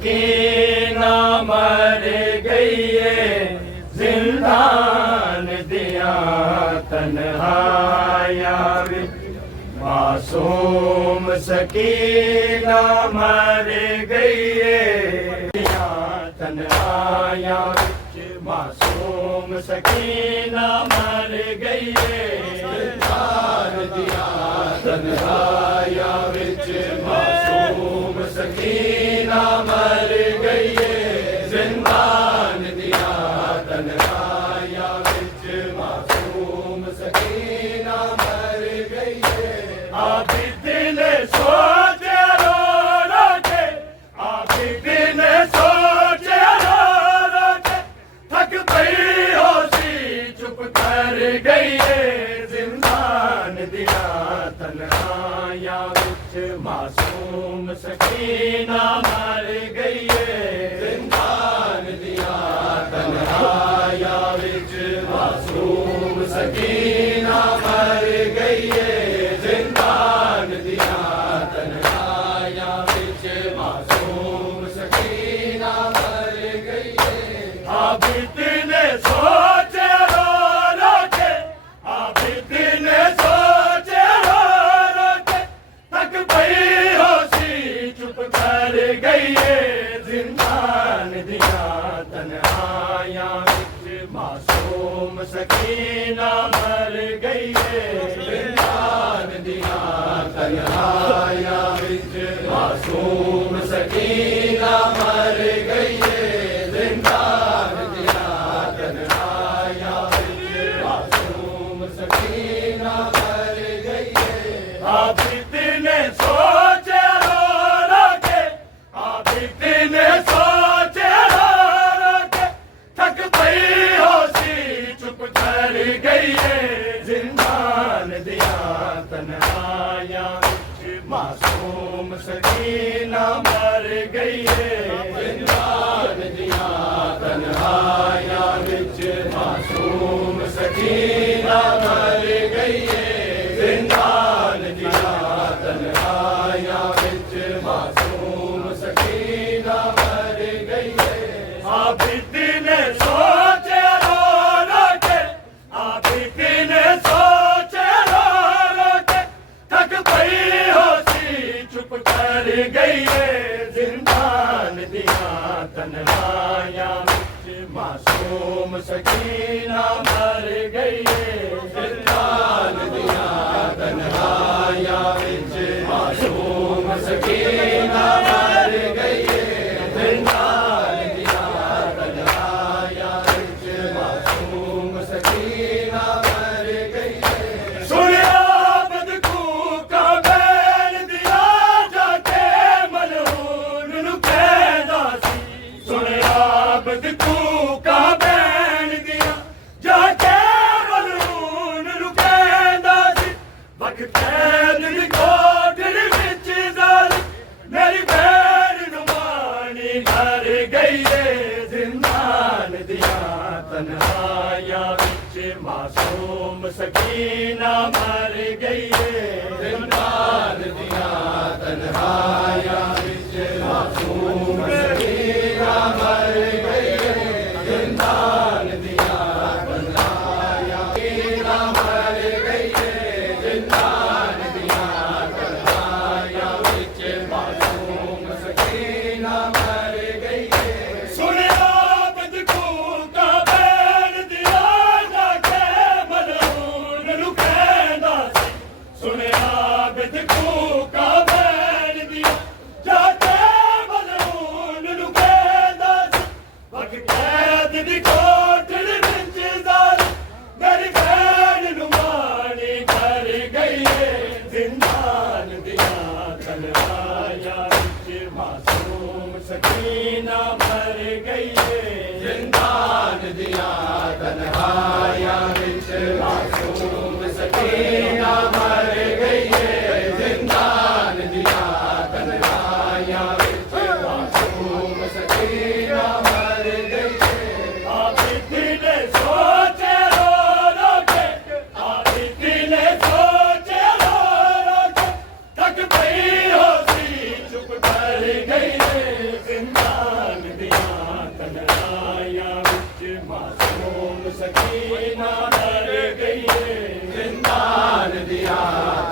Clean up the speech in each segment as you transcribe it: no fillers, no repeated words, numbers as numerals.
सकीना मर गई है, जिंदान दिया तन्हाया विच मासूम सकीना मर गई है, तन्हाया विच मासूम सकीना मर गई है, जिंदान दिया तन्हाया विच मासूम सकीना मर गई है, जिंदान दिया तन्हाया विच मासूम सकीना मर गई है। आबिदीन सोचे रो रो के, आबिदीन सोचे रो रो के, थक पई होशी चुप कर गई है, जिंदान दिया तन्हाया विच मासूम सकीना मर गई है, जिंदान दिया तन्हाया विच मासूम सकीना मर गई है, जिंदान दिया तन्हाया विच मासूम सकीना मर गई है। आबिदीन सोचे रो रो के, आबिदीन सोचे रो रो के, थक पई होशी चुप कर गई है, जिंदान दिया तन्हाया विच मासूम सकीना मर गई है, जिंदान दिया तन्हाया विच मासूम सकीना मर गई है, जिंदान दिया तन्हाया विच मासूम सकीना मर गई है। आबिदीन सोचे रो रो के, आबिदीन सोचे रो रो के, थक पई होशी चुप कर गई है, जिंदान दिया तन्हाया विच मासूम सकीना मर गई है, जिंदान दिया तन्हाया विच मासूम सकीना मर गई है, जिंदान दिया तन्हाया विच मासूम सकीना मर गई है। आबिदीन सोचे रो रो के, आबिदीन सोचे रो रो के, थक पई होशी चुप कर गई है, जिंदान दिया तन्हाया विच मासूम सकीना मर गई है, जिंदान दिया तन्हाया विच मासूम सकीना मर गई है, जिंदान दिया तन्हाया विच मासूम सकीना मर गई है। सुनिया बदकूका बैन दिया जाके मलहून नू कहदा सी, सुनिया बदकूका बैन दिया जाके मलहून नू कहदा सी, वख कैद दी कोठड़ी विच जाली मेरी भैन नू माणी घर गई है, जिंदान दिया तन्हाया विच मासूम सकीना मर गई है, जिंदान दिया तन्हाया विच मासूम सकीना मर गई है, जिंदान दिया तन्हाया सकीना मर गई है, जिंदान दिया तन्हाया विच मासूम सकीना मर गई है। सुनिया बदकूका बैन दिया जाके मलहून नू कहदा सी, सुनिया बदकूका बैन दिया जाके मलहून नू कहदा सी, वख कैद दी कोठड़ी विच जाली मेरी भैन नू माणी घर गई है, जिंदान दिया तन्हाया विच मासूम सकीना मर गई है, जिंदान दिया तन्हाया विच मासूम सकीना मर गई है, जिंदान दिया तन्हाया विच मासूम सकीना मर गई है। आबिदीन सोचे रो रो के, आबिदीन सोचे रो रो के, थक पई होशी चुप कर गई है, जिंदा सकीना मर गई है जिंदान दिया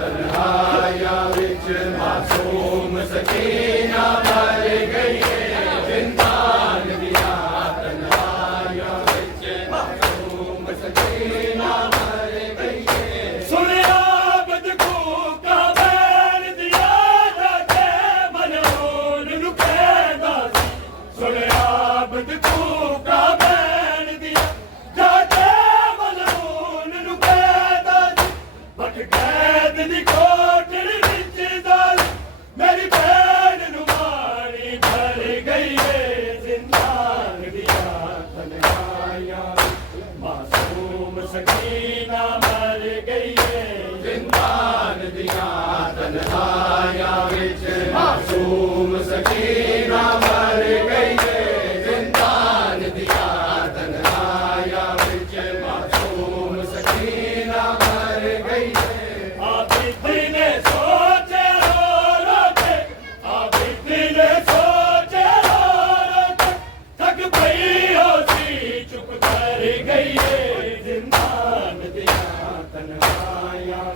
तन्हाइयां विच मासूम सकीना मर गई है जिंदान दिया तन्हाइयां विच मासूम सकीना मर गई है सुनिया बदकूका बैन दिया जाके मनोन रुकेगा सुनिया बदकूका बैन दिया जाके मनोन रुकेगा बट कैद दी कोठड़ी विच दाल मेरी भैन नुमानी भर गई है जिंदान दिया तन्हाइयां मासूम सकीना मर गई है जिंदान दिया तन्हाइयां विच मासूम सकीना मर गई है जिंदान दिया तन्हाइयां विच मासूम सकीना मर गई है आबिद ने सोचे रो रो के आबिद ने सोचे रो रो के थक पई होसी चुप कर गई है जिंदान दिया तन्हाइयां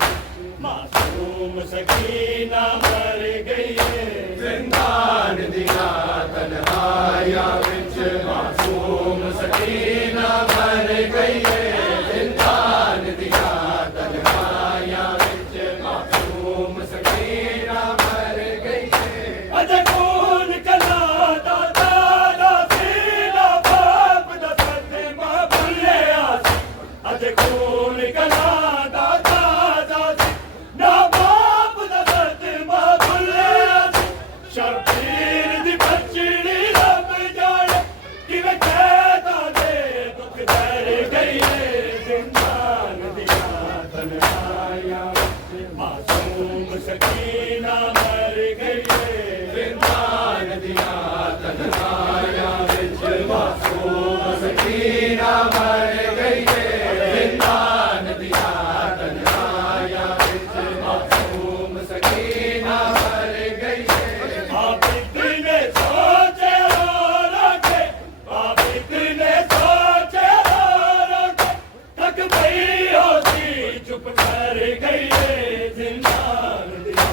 मासूम सकीना मर गई है जिंदान दिया तन्हाइयां विच मासूम सकीना मर गई है जिंदान दिया तन्हाइयां विच मासूम सकीना मर गई है अज खून कला दा दादा सीना बाप दा सदमा भुलिया अज खून कला दा दादा ना बाप दा सदमा भुलिया शबीर दी बचड़ी रब जाने किवें कहदा दे दुख दर गई है जिंदान दिया तन्हाइयां मासूम सकीना मर गई है जिंदान दिया तन्हाइयां विच मासूम सकीना मर गई है जिंदान दिया तन्हाइयां विच मासूम सकीना मर गई है आबिद ने सोचे रो रो के आबिद ने सोचे रो रो के थक पई होसी चुप कर गई है जिंदान दिया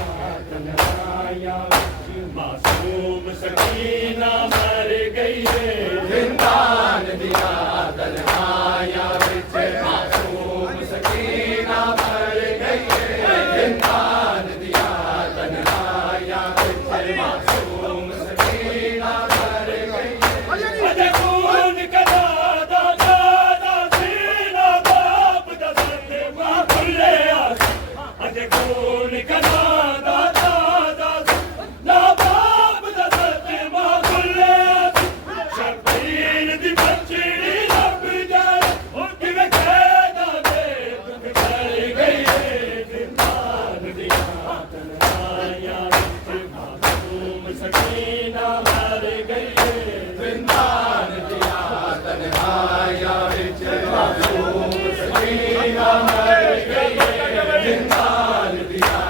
तन्हाइयां विच मासूम सकीना मर गई है जिंदान दिया तन्हाइयां विच मासूम सकीना मर गई है जिंदान दिया तन्हाइयां विच मासूम सकीना मर गई है अज खून कला दा दादा सीना बाप दा सदमा भुलिया अज खून कला दा दादा ना बाप दा सदमा भुलिया शबीर दी बचड़ी रब जाने किवें कहदा दे दुख कर गई है जिंदान दिया तन्हाइयां विच मासूम सकीना मर गई है जिंदान दिया तन्हाइयां विच मासूम सकीना मर गई है जिंदान दिया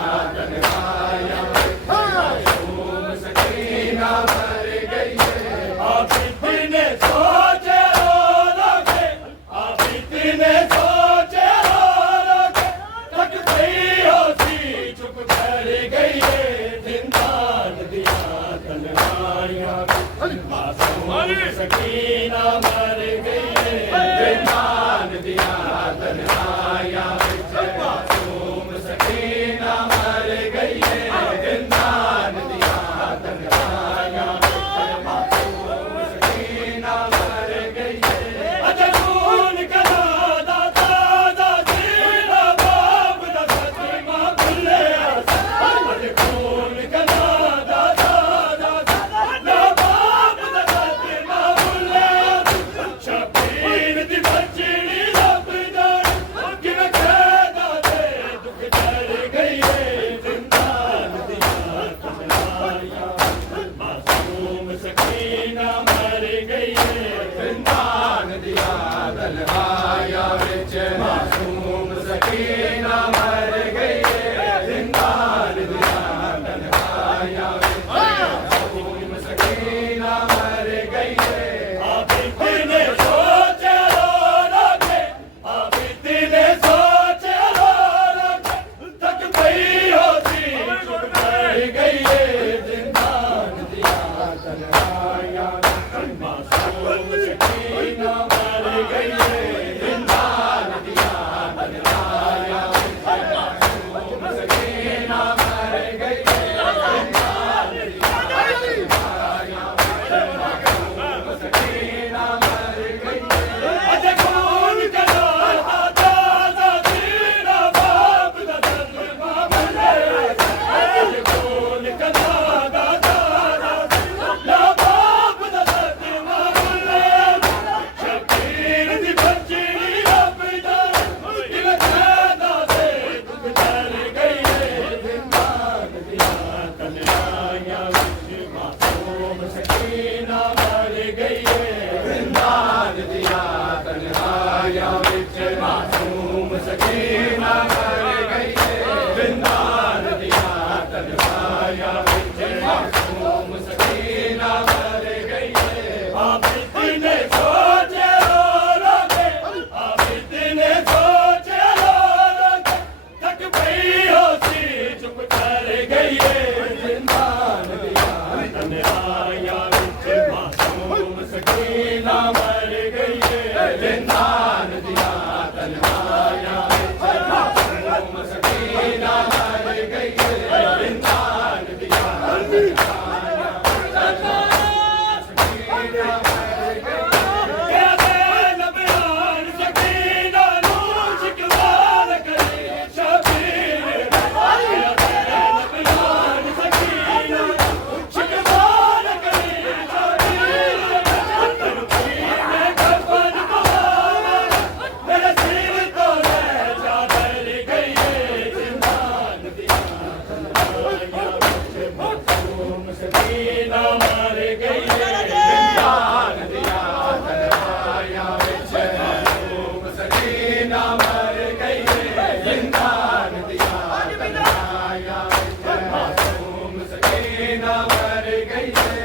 सकीना मर गई है जिंदान दिया तन्हाइयां विच मासूम सकीना मर गई है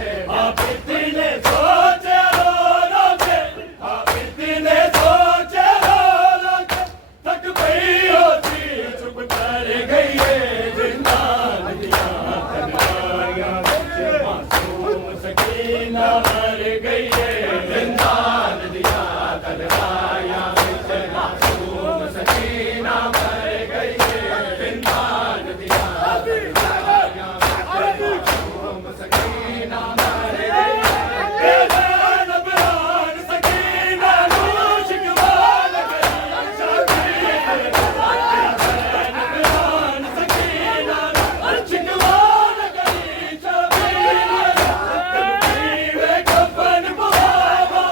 आबिद ने सोचे रो रो के आबिद ने सोचे रो रो के थक गई होती चुप कर गई है जिंदान दिया तन्हाइयां विच मासूम सकीना मर गई है जिंदान दिया तन्हाइयां विच मासूम सकीना मर गई है जिंदान दिया तन्हाइयां विच मासूम सकीना मर गई है नबरान सकीना नू शिकवा लगी शबीर नबरान सकीना नू शिकवा लगी शबीर वे कफन बुआवा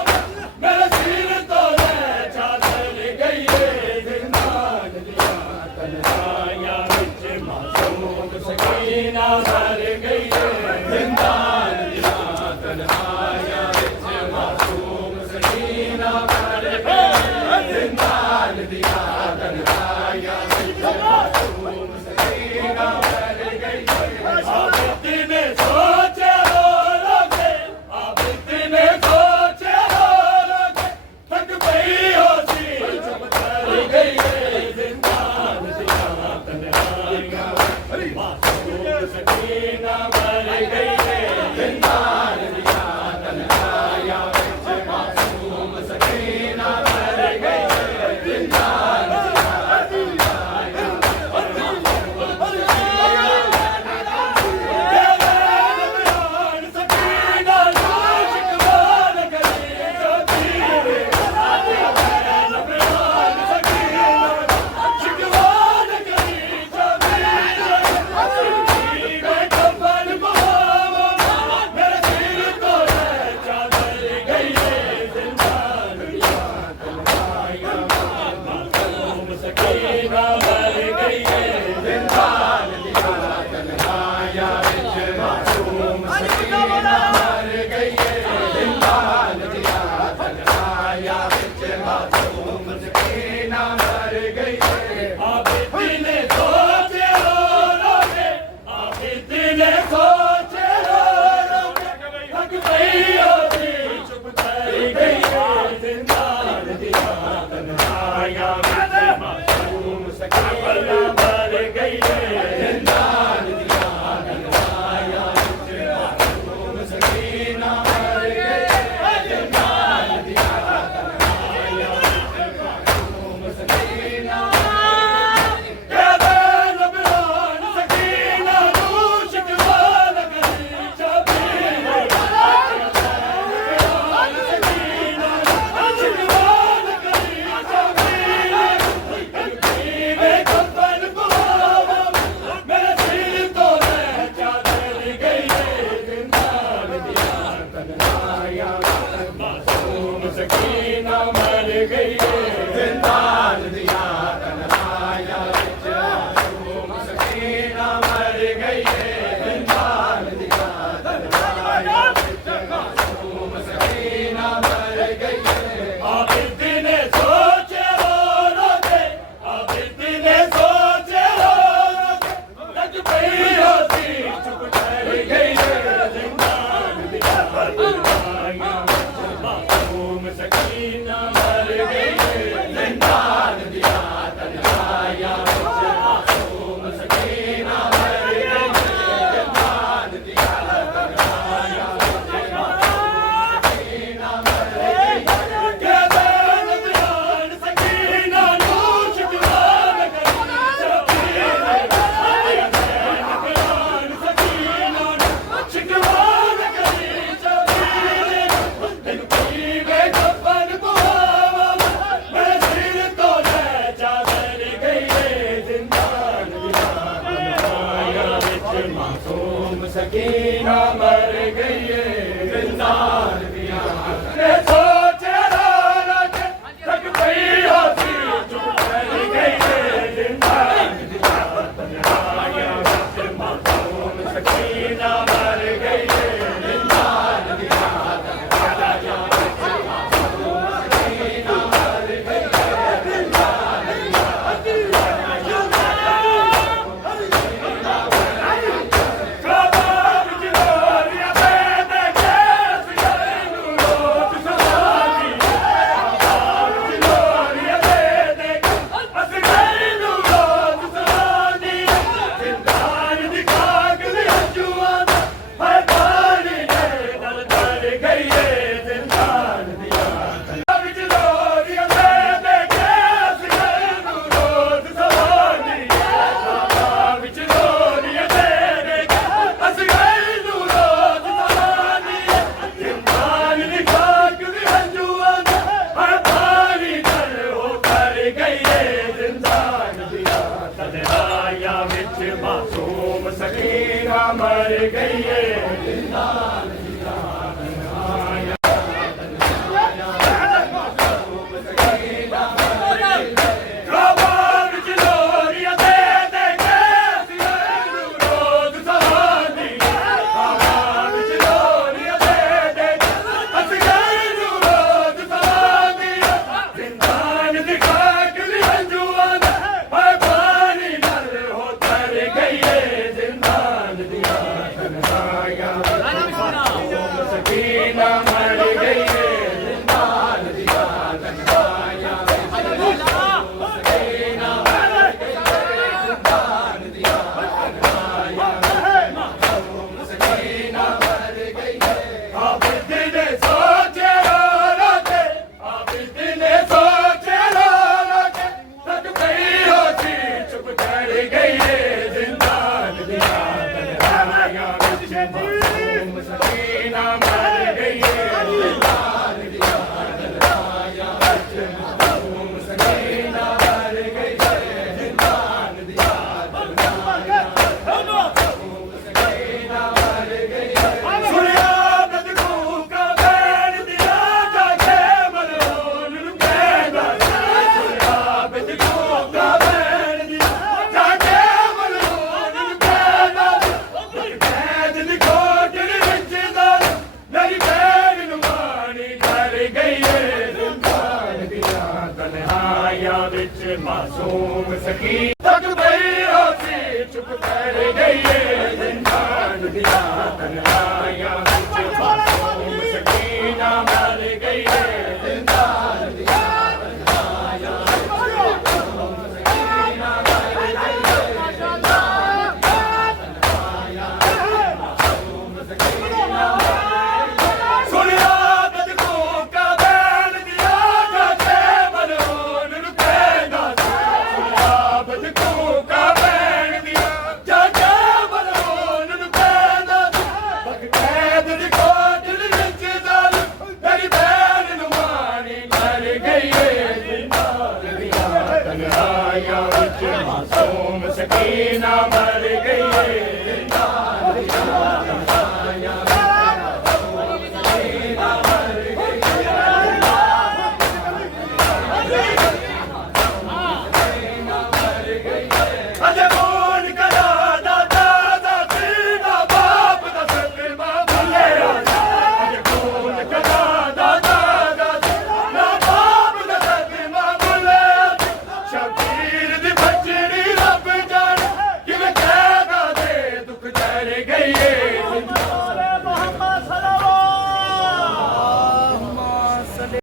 मेरा सिर तो ले चादर गई है जिंदान दिया तन्हाइयां विच मासूम सकीना मर गई है जिंदान दिया तन्हाइयां विच मासूम सकीना मर गई है जिंदान दिया तन्हाइयां विच मासूम सकीना मर गई है आबिद ने सोचे रो रो के आबिद ने सोचे रो रो के थक गई होती चुप कर गई है जिंदान दिया तन्हाइयां मासूम सकीना मर गई है जिंदान दिया तन्हाइयां विच मासूम सकीना मर गई है जिंदान दिया तन्हाइयां नबरान सकीना नू शिकवा लगी शबीर नबरान सकीना शिकवा लगी शबीर वे कफन बुआवा मेरा सिर तो ले चादर गई है जिंदान दिया तन्हाइयां मासूम सकीना मर गई है जिंदान दिया तन्हाइयां विच मासूम सकीना मर गई है जिंदान दिया तन्हाइयां विच मासूम सकीना मर गई है आबिद ने सोचे रो रो के आबिद ने सोचे रो रो के थक गई होती चुप कर गई है जिंदान दिया तन्हाइयां विच मासूम सकीना मर गई है जिंदान दिया तन्हाइयां विच मासूम सकीना मर गई है जिंदान दिया तन्हाइयां विच मासूम सकीना नबरान सकीना नू शिकवा लगी शबीर नबरान सकीना नू शिकवा लगी शबीर वे कफन बुआवा मेरा सिर तो ले चादर गई है जिंदान दिया तन्हाइयां मासूम सकीना मर गई है जिंदान दिया तन्हाइयां विच मासूम सकीना मर गई है जिंदान दिया तन्हाइयां विच मासूम सकीना मर गई है आबिद ने सोचे रो रो के आबिद ने सोचे रो रो के थक गई होती चुप कर गई है जिंदान दिया तन्हाइयां विच मासूम सकीना मर गई है जिंदान दिया तन्हाइयां विच मासूम सकीना मर गई है जिंदान दिया तन्हाइयां विच मासूम सकीना मर गई है नबरान सकीना नू शिकवा लगी शबीर नबरान सकीना नू शिकवा लगी शबीर वे कफन बुआवा मेरा सिर तो ले चादर गई है जिंदान दिया तन्हाइयां विच मासूम सकीना मर गई है जिंदान दिया सोचे रो रो के थक गई होती चुप कर गई है जिंदान दिया तन्हाइयां विच मासूम सकीना मर गई है जिंदान दिया तन्हाइयां विच मासूम सकीना मर गई है जिंदान मर गई है मासूम सकी तक गई होती चुप कर गई जिंदान दिया तन्हाइयां विच मासूम सकीना मर गई जिंदान दिया तन्हाइयां मासूम सकीना मर गई मासूम सकीना सुनिया बदखों का बैन दिया जाके मलून रुकेगा मासूम सकीना मर गई।